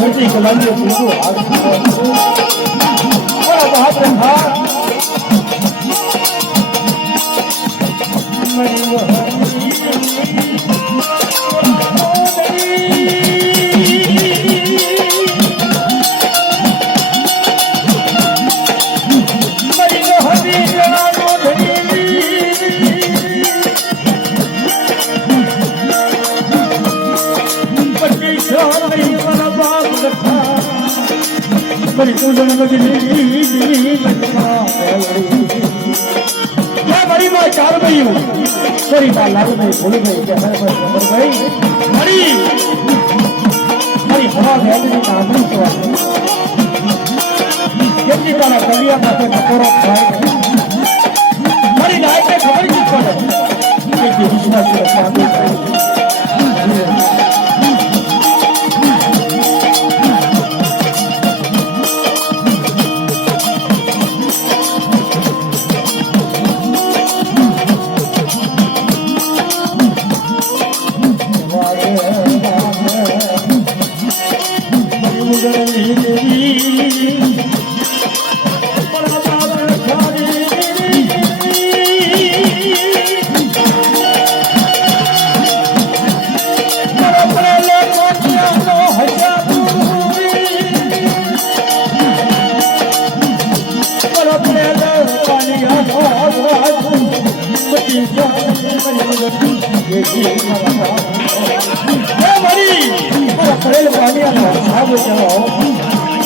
धरती कलाइए बिल्कुल बड़ा बात रखा बड़ी पूजन क्या बड़ी माँ चार गई हूँ बड़ी माँ लागू नहीं भूल गई क्या है गई बड़ी बड़ी हवा गया काम नहीं हुआ कितनी तरह कलिया का कपोरा खाए बड़ी नायक ने खबर की पड़े एक विश्वास के सामने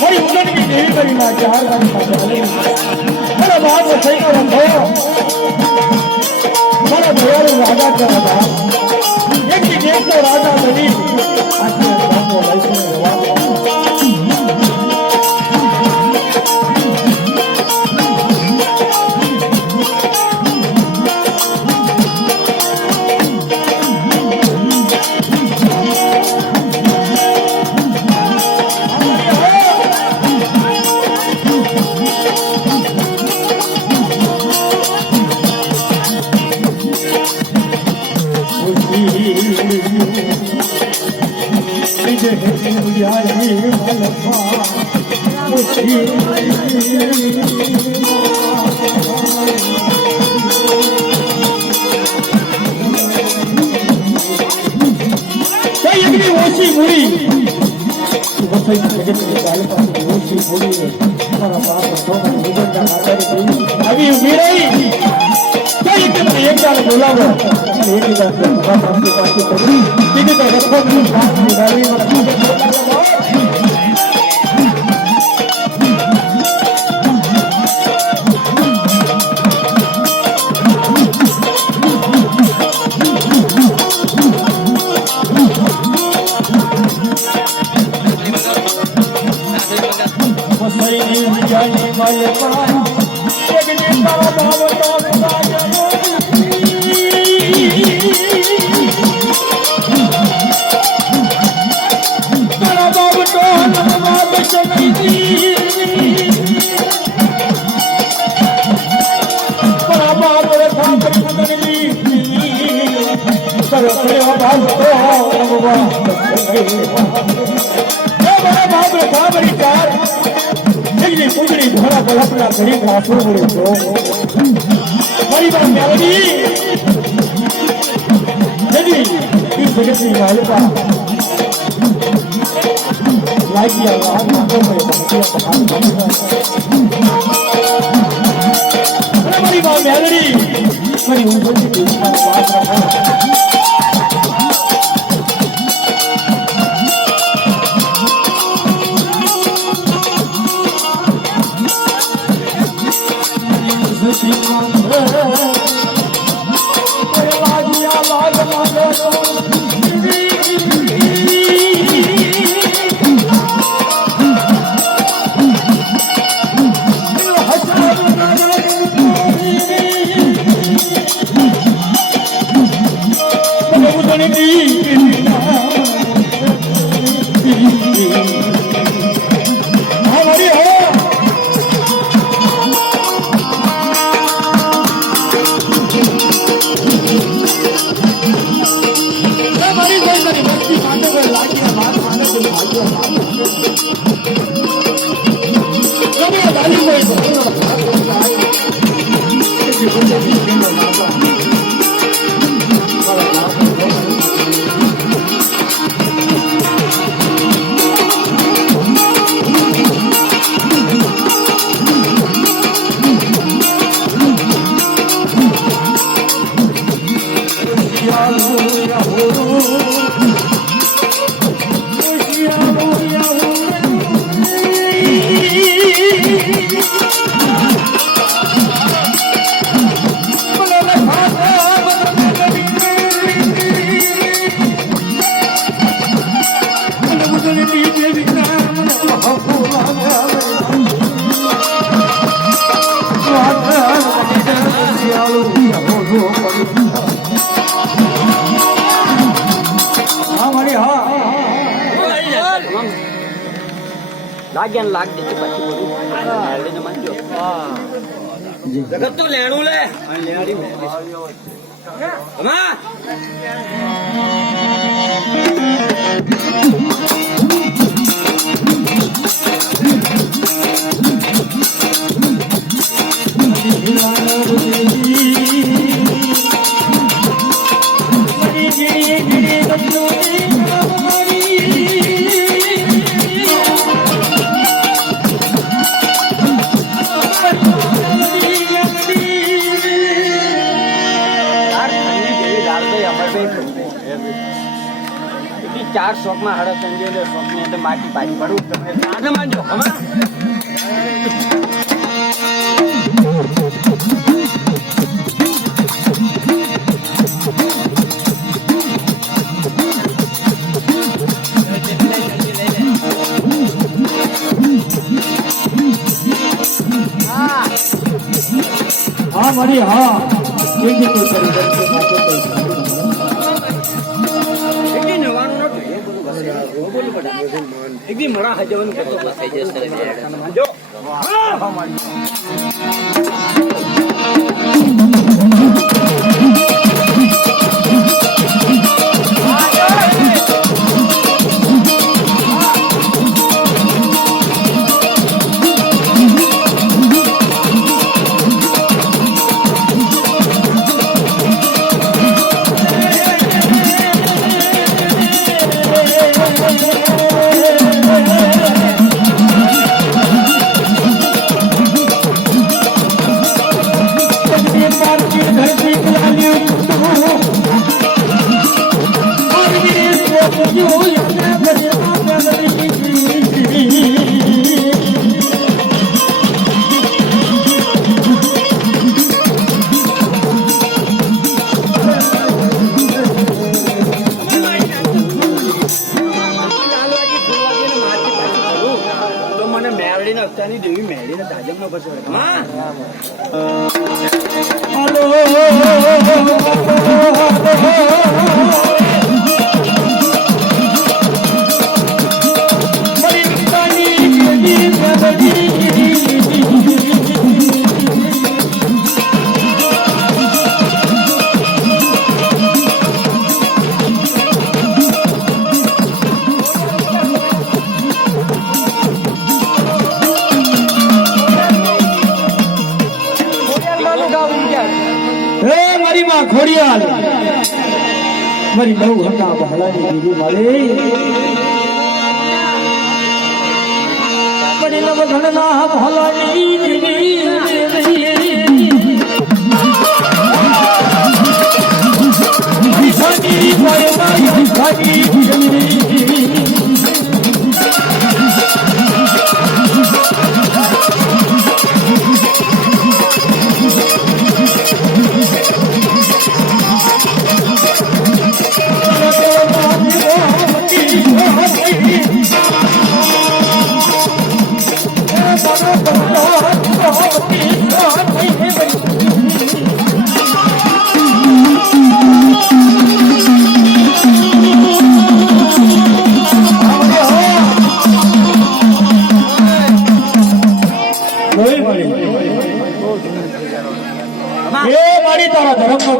बड़ी उड़न की देवी बड़ी माँ चार बड़ा बात सही को रखो बड़ा दयालु राजा का राजा एक ही देश को राजा बनी अभी मेरा ही एक बार बोला हुआ एक ही बात કુંજડી કુંજડી ધોરા બળપના ઘડી ઘાસું મળે તો મારી વાત મેલડી જજી ઈ જગતની માલિકા લાગી આ વાત માતો મેં મારી વાત મેલડી મારી ઊંઘી વાત રાખો લાગ્યા લાગ દીધી પછી જગત તો લેણું લે ચાર શોખ માં હડે સંજય શોખ ની અંદર માટી પાછી પડવું તમે માનજો હા મારી હા એકદી મોડા હજવન કરતો થઈ જશે જો દેવી મેળી ને તાજમ નો પછી મારી માં ખોડિયાલ મારી બહુ હતા બહલાની દીદી મારી મારી લવ ઘણના બહલાની દીદી મારી સાની મારી સાની એ મારી તારા ધર્મનો